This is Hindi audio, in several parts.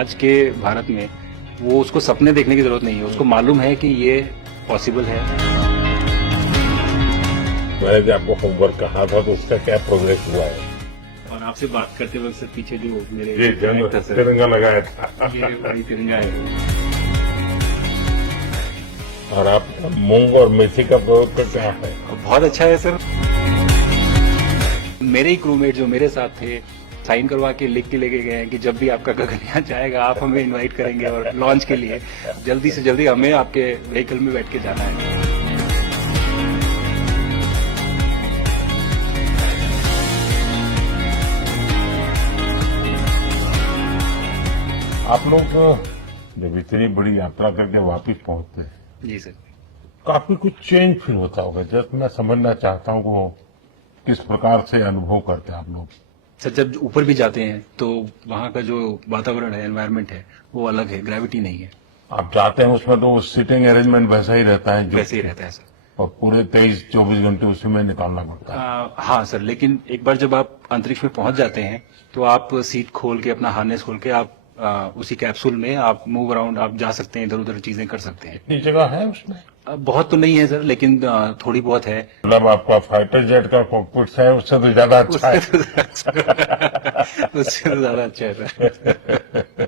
आज के भारत में वो उसको सपने देखने की जरूरत नहीं है, उसको मालूम है कि ये पॉसिबल है। मैंने जो आपको होमवर्क कहा था तो उसका क्या प्रोग्रेस हुआ है? और आपसे बात करते वक्त सर पीछे जो मेरे ये तिरंगा लगाया था, ये वही तिरंगा है। और आप मूंग और मेथी का प्रयोग का क्या है? बहुत अच्छा है सर। मेरे ही क्रूमेट जो मेरे साथ थे साइन करवा के लिख के लेके गए हैं कि जब भी आपका गगन यहाँ जाएगा आप हमें इनवाइट करेंगे और लॉन्च के लिए जल्दी से जल्दी हमें आपके व्हीकल में बैठ के जाना है। आप लोग जब इतनी बड़ी यात्रा करके वापस पहुंचते हैं, जी सर। काफी कुछ चेंज फील होता होगा। जब मैं समझना चाहता हूँ वो किस प्रकार से अनुभव करते हैं आप लोग? सर जब ऊपर भी जाते हैं तो वहाँ का जो वातावरण है, एनवायरनमेंट है, वो अलग है, ग्रेविटी नहीं है। आप जाते हैं उसमें तो सीटिंग अरेंजमेंट वैसा ही रहता है वैसे ही रहता है सर। और पूरे 23-24 घंटे उसी में निकालना पड़ता है। हाँ सर, लेकिन एक बार जब आप अंतरिक्ष में पहुंच जाते हैं तो आप सीट खोल के अपना हार्नेस खोल के आप उसी कैप्सूल में आप मूव अराउंड आप जा सकते हैं, इधर उधर चीजें कर सकते हैं। इतनी जगह है उसमें? बहुत तो नहीं है सर, लेकिन थोड़ी बहुत है। मतलब आपका फाइटर जेट का कॉकपिट है उससे तो ज्यादा अच्छा है। उससे तो ज्यादा अच्छा है सर।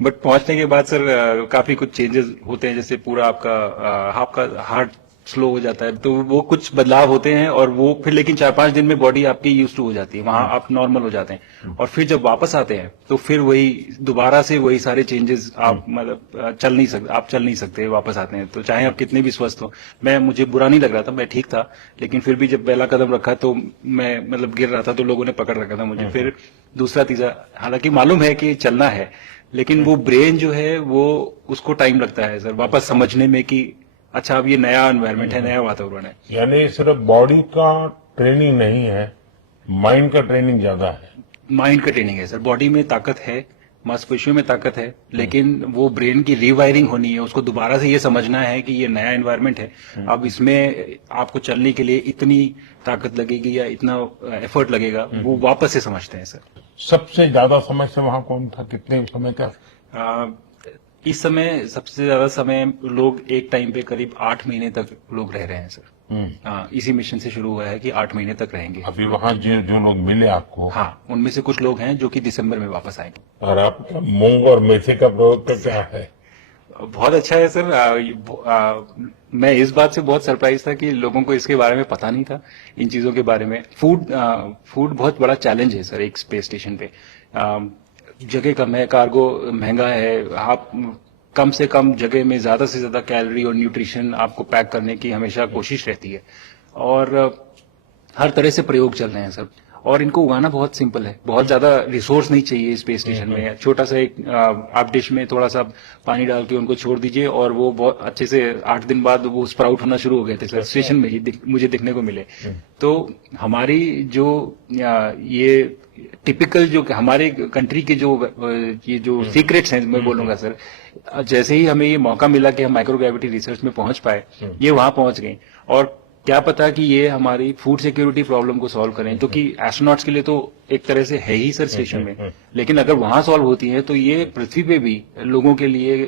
बट पहुंचने के बाद सर काफी कुछ चेंजेस होते हैं, जैसे पूरा आपका हार्ट स्लो हो जाता है, तो वो कुछ बदलाव होते हैं और वो फिर लेकिन 4-5 दिन में बॉडी आपकी यूज टू हो जाती है, वहां आप नॉर्मल हो जाते हैं। और फिर जब वापस आते हैं तो फिर वही दोबारा से वही सारे चेंजेस आप मतलब चल नहीं सकते वापस आते हैं, तो चाहे आप कितने भी स्वस्थ हो। मुझे बुरा नहीं लग रहा था, मैं ठीक था, लेकिन फिर भी जब पहला कदम रखा तो मैं मतलब गिर रहा था तो लोगों ने पकड़ रखा था मुझे। फिर दूसरा तीसरा, हालांकि मालूम है कि चलना है, लेकिन वो ब्रेन जो है वो उसको टाइम लगता है सर वापस समझने में कि अच्छा अब ये नया एनवायरनमेंट है, नया वातावरण है। यानी सिर्फ बॉडी का ट्रेनिंग नहीं है, माइंड का ट्रेनिंग ज्यादा है। माइंड का ट्रेनिंग है सर। बॉडी में ताकत है, मांसपेशियों में ताकत है, लेकिन वो ब्रेन की रीवायरिंग होनी है, उसको दोबारा से ये समझना है कि ये नया एनवायरनमेंट है। अब इसमें आपको चलने के लिए इतनी ताकत लगेगी या इतना एफर्ट लगेगा, वो वापस से समझते हैं सर। सबसे ज्यादा समय से वहां कौन था? कितने समय का? इस समय सबसे ज्यादा समय लोग एक टाइम पे करीब 8 महीने तक लोग रह रहे हैं सर। इसी मिशन से शुरू हुआ है कि 8 महीने तक रहेंगे। अभी वहाँ जो लोग मिले आपको? हाँ, उनमें से कुछ लोग हैं जो कि दिसंबर में वापस आएंगे। और आपका मूंग और मेथी का प्रयोग का क्या है? बहुत अच्छा है सर। मैं इस बात से बहुत सरप्राइज था कि लोगों को इसके बारे में पता नहीं था, इन चीजों के बारे में। फूड बहुत बड़ा चैलेंज है सर एक स्पेस स्टेशन पे। जगह कम है, कार्गो महंगा है, आप कम से कम जगह में ज्यादा से ज्यादा कैलोरी और न्यूट्रिशन आपको पैक करने की हमेशा कोशिश रहती है, और हर तरह से प्रयोग चल रहे हैं सर। और इनको उगाना बहुत सिंपल है, बहुत ज्यादा रिसोर्स नहीं चाहिए स्पेस स्टेशन में। छोटा सा एक आप डिश में थोड़ा सा पानी डाल के उनको छोड़ दीजिए और वो बहुत अच्छे से 8 दिन बाद वो स्प्राउट होना शुरू हो गए थे सर, स्टेशन में ही मुझे दिखने को मिले। तो हमारी जो ये टिपिकल जो हमारे कंट्री के जो ये जो सीक्रेट्स हैं, मैं बोलूंगा सर, जैसे ही हमें ये मौका मिला कि हम माइक्रोग्रेविटी रिसर्च में पहुंच पाए, ये वहां पहुंच गए। और क्या पता कि ये हमारी फूड सिक्योरिटी प्रॉब्लम को सॉल्व करें, क्योंकि एस्ट्रोनॉट्स के लिए तो एक तरह से है ही सर स्टेशन में, लेकिन अगर वहां सॉल्व होती है तो ये पृथ्वी पे भी लोगों के लिए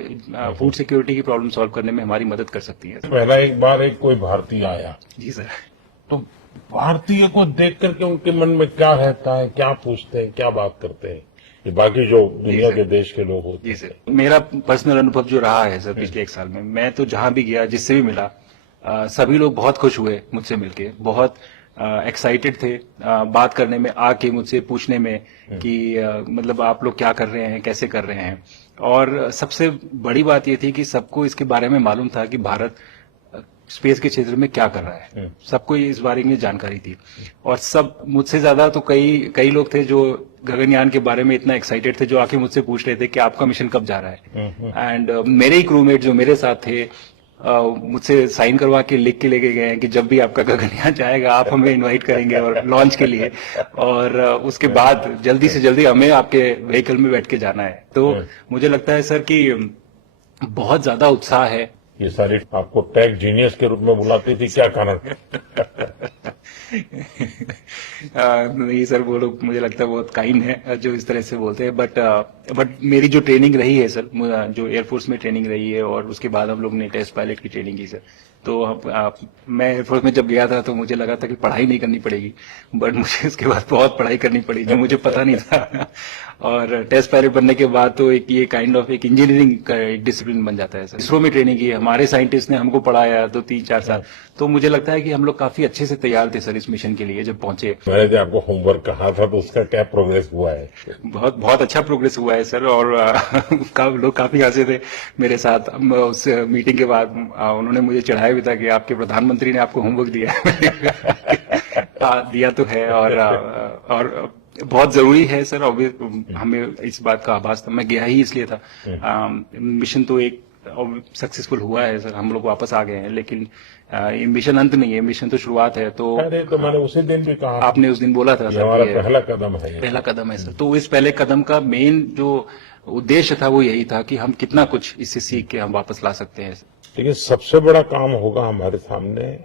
फूड सिक्योरिटी की प्रॉब्लम सॉल्व करने में हमारी मदद कर सकती है। पहला एक बार कोई भारतीय आया, जी सर, तो भारतीय को देख करके उनके मन में क्या रहता है, क्या पूछते हैं, क्या बात करते हैं, ये बाकी जो दुनिया के देश के लोग होते हैं? जी सर, मेरा पर्सनल अनुभव जो रहा है सर पिछले 1 साल में, मैं तो जहां भी गया, जिससे भी मिला, सभी लोग बहुत खुश हुए मुझसे मिलके, बहुत एक्साइटेड थे बात करने में, आके मुझसे पूछने में कि मतलब आप लोग क्या कर रहे हैं, कैसे कर रहे हैं। और सबसे बड़ी बात ये थी कि सबको इसके बारे में मालूम था कि भारत स्पेस के क्षेत्र में क्या कर रहा है, सबको इस बारे में जानकारी थी। और सब मुझसे ज्यादा तो कई लोग थे जो गगनयान के बारे में इतना एक्साइटेड थे, जो आके मुझसे पूछ रहे थे कि आपका मिशन कब जा रहा है। एंड मेरे ही क्रूमेट जो मेरे साथ थे मुझसे साइन करवा के लिख के लेके गए हैं कि जब भी आपका गगनयान जाएगा आप हमें इनवाइट करेंगे और लॉन्च के लिए, और उसके बाद जल्दी से जल्दी हमें आपके व्हीकल में बैठ के जाना है। तो मुझे लगता है सर कि बहुत ज्यादा उत्साह है ये सारी आपको टेक जीनियस के रूप में बुलाती थी, क्या कारण? नहीं सर, वो लोग मुझे लगता है बहुत काइंड है जो इस तरह से बोलते हैं, बट मेरी जो ट्रेनिंग रही है सर, जो एयरफोर्स में ट्रेनिंग रही है और उसके बाद हम लोग ने टेस्ट पायलट की ट्रेनिंग की सर। तो मैं एयरफोर्स में जब गया था तो मुझे लगा था कि पढ़ाई नहीं करनी पड़ेगी, बट मुझे इसके बाद बहुत पढ़ाई करनी पड़ी जो मुझे पता नहीं था। और टेस्ट पायलट बनने के बाद तो एक ये काइंड ऑफ एक इंजीनियरिंग का एक डिसिप्लिन बन जाता है सर। इसरो में ट्रेनिंग की है, हमारे साइंटिस्ट ने हमको पढ़ाया 2-3-4 साल, तो मुझे लगता है कि हम लोग काफी अच्छे से तैयार थे सर इस मिशन के लिए जब पहुंचे। मैंने जो आपको होमवर्क कहा था तो उसका क्या प्रोग्रेस हुआ है? बहुत बहुत अच्छा प्रोग्रेस हुआ है सर, और लोग काफी हंसे थे मेरे साथ। उस मीटिंग के बाद उन्होंने मुझे चढ़ाया भी था कि आपके प्रधानमंत्री ने आपको होमवर्क दिया है। दिया तो है, और बहुत जरूरी है सर। हमें इस बात का आभास था, मैं गया ही इसलिए था। मिशन तो एक सक्सेसफुल हुआ है सर, हम लोग वापस आ गए हैं, लेकिन ये मिशन अंत नहीं है, मिशन तो शुरुआत है। तो अरे तो मैंने उसी दिन भी कहा, आपने उस दिन बोला था ये सर, हमारा ये पहला कदम है। पहला कदम है सर। तो इस पहले कदम का मेन जो उद्देश्य था वो यही था कि हम कितना कुछ इससे सीख के हम वापस ला सकते हैं। लेकिन सबसे बड़ा काम होगा हमारे सामने,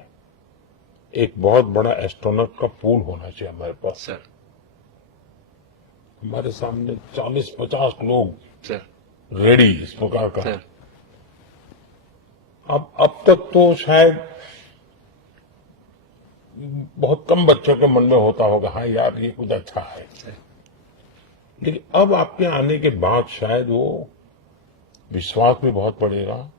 एक बहुत बड़ा एस्ट्रोनॉट का पूल होना चाहिए हमारे पास सर। हमारे सामने 40-50 लोग सर रेडी इस प्रकार का। सर अब तक तो शायद बहुत कम बच्चों के मन में होता होगा, हाँ यार ये कुछ अच्छा है, लेकिन अब आपके आने के बाद शायद वो विश्वास भी बहुत बढ़ेगा,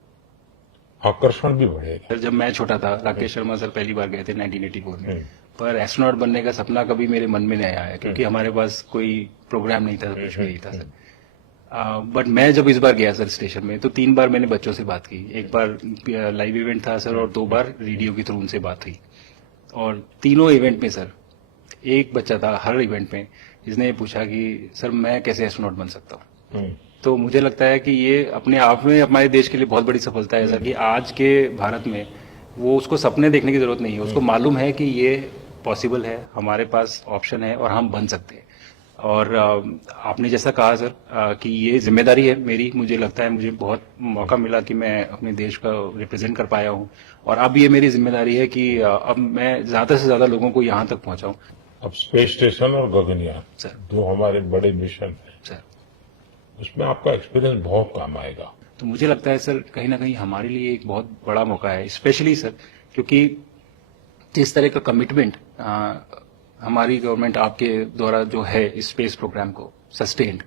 आकर्षण भी बढ़ेगा। सर, जब मैं छोटा था, राकेश शर्मा सर पहली बार गए थे 1984 में, पर एस्ट्रोनॉट बनने का सपना कभी मेरे मन में नहीं आया, क्योंकि हमारे पास कोई प्रोग्राम नहीं था, कुछ भी नहीं था सर। बट मैं जब इस बार गया सर स्टेशन में, तो 3 बार मैंने बच्चों से बात की। एक बार लाइव इवेंट था सर, और 2 बार रेडियो के थ्रू उनसे बात हुई। और तीनों इवेंट में सर एक बच्चा था हर इवेंट में जिसने ये पूछा कि सर मैं कैसे एस्ट्रोनॉट बन सकता हूँ। तो मुझे लगता है कि ये अपने आप में हमारे देश के लिए बहुत बड़ी सफलता है सर, कि आज के भारत में वो उसको सपने देखने की जरूरत नहीं है, उसको मालूम है कि ये पॉसिबल है, हमारे पास ऑप्शन है और हम बन सकते हैं। और आपने जैसा कहा सर कि ये जिम्मेदारी है मेरी, मुझे लगता है मुझे बहुत मौका मिला कि मैं अपने देश का रिप्रेजेंट कर पाया हूँ, और अब ये मेरी जिम्मेदारी है कि अब मैं ज्यादा से ज्यादा लोगों को यहाँ तक पहुँचाऊँ। अब स्पेस स्टेशन और गगनयान सर, जो हमारे बड़े मिशन है सर, उसमें आपका एक्सपीरियंस बहुत काम आएगा। तो मुझे लगता है सर कहीं ना कहीं हमारे लिए एक बहुत बड़ा मौका है, स्पेशली सर क्योंकि जिस तरह का कमिटमेंट हमारी गवर्नमेंट आपके द्वारा जो है इस स्पेस प्रोग्राम को sustained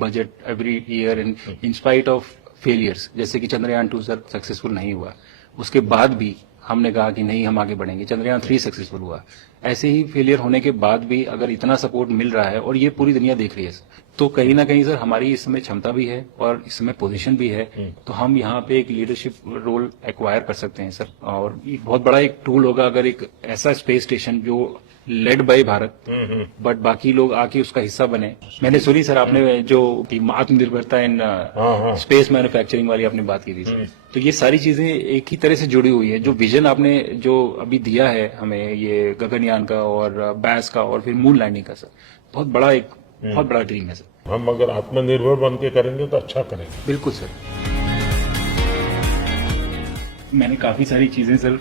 budget every year in spite of failures, जैसे कि चंद्रयान 2 सर सक्सेसफुल नहीं हुआ, उसके बाद भी हमने कहा कि नहीं हम आगे बढ़ेंगे, चंद्रयान 3 सक्सेसफुल हुआ। ऐसे ही फेलियर होने के बाद भी अगर इतना सपोर्ट मिल रहा है और ये पूरी दुनिया देख रही है, तो कहीं ना कहीं सर हमारी इस समय क्षमता भी है और इस समय पोजीशन भी है, तो हम यहाँ पे एक लीडरशिप रोल एक्वायर कर सकते हैं सर। और ये बहुत बड़ा एक टूल होगा अगर एक ऐसा स्पेस स्टेशन जो लेड बाय भारत बट बाकी लोग आके उसका हिस्सा बने। मैंने सुनी सर आपने जो आत्मनिर्भरता इन स्पेस मैन्युफैक्चरिंग वाली आपने बात की थी सर, तो ये सारी चीजें एक ही तरह से जुड़ी हुई है। जो विजन आपने जो अभी दिया है हमें ये गगनयान का और बैस का और फिर मून लैंडिंग का सर, बहुत बड़ा ड्रीम है सर। हम अगर आत्मनिर्भर बन के करेंगे तो अच्छा करेंगे। बिल्कुल सर। मैंने काफी सारी चीजें सर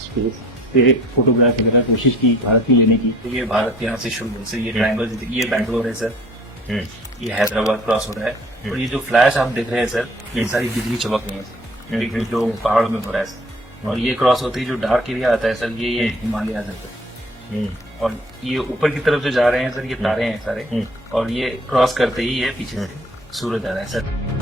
स्पेस से फोटोग्राफ वगैरह कोशिश की भारत की लेने की। तो ये भारत यहाँ से शुरू से ये ट्रायंगल, ये बैंगलोर है सर, ये हैदराबाद क्रॉस हो रहा है, और ये जो फ्लैश आप देख रहे हैं सर, ये सारी बिजली चमक रही है सर, जो पहाड़ में हो रहा है सर। और ये क्रॉस होते ही जो डार्क एरिया आता है सर, ये हिमालय आता है। और ये ऊपर की तरफ जो जा रहे हैं सर, ये तारे हैं सारे, और ये क्रॉस करते ही ये पीछे से सूरज आ रहा है सर।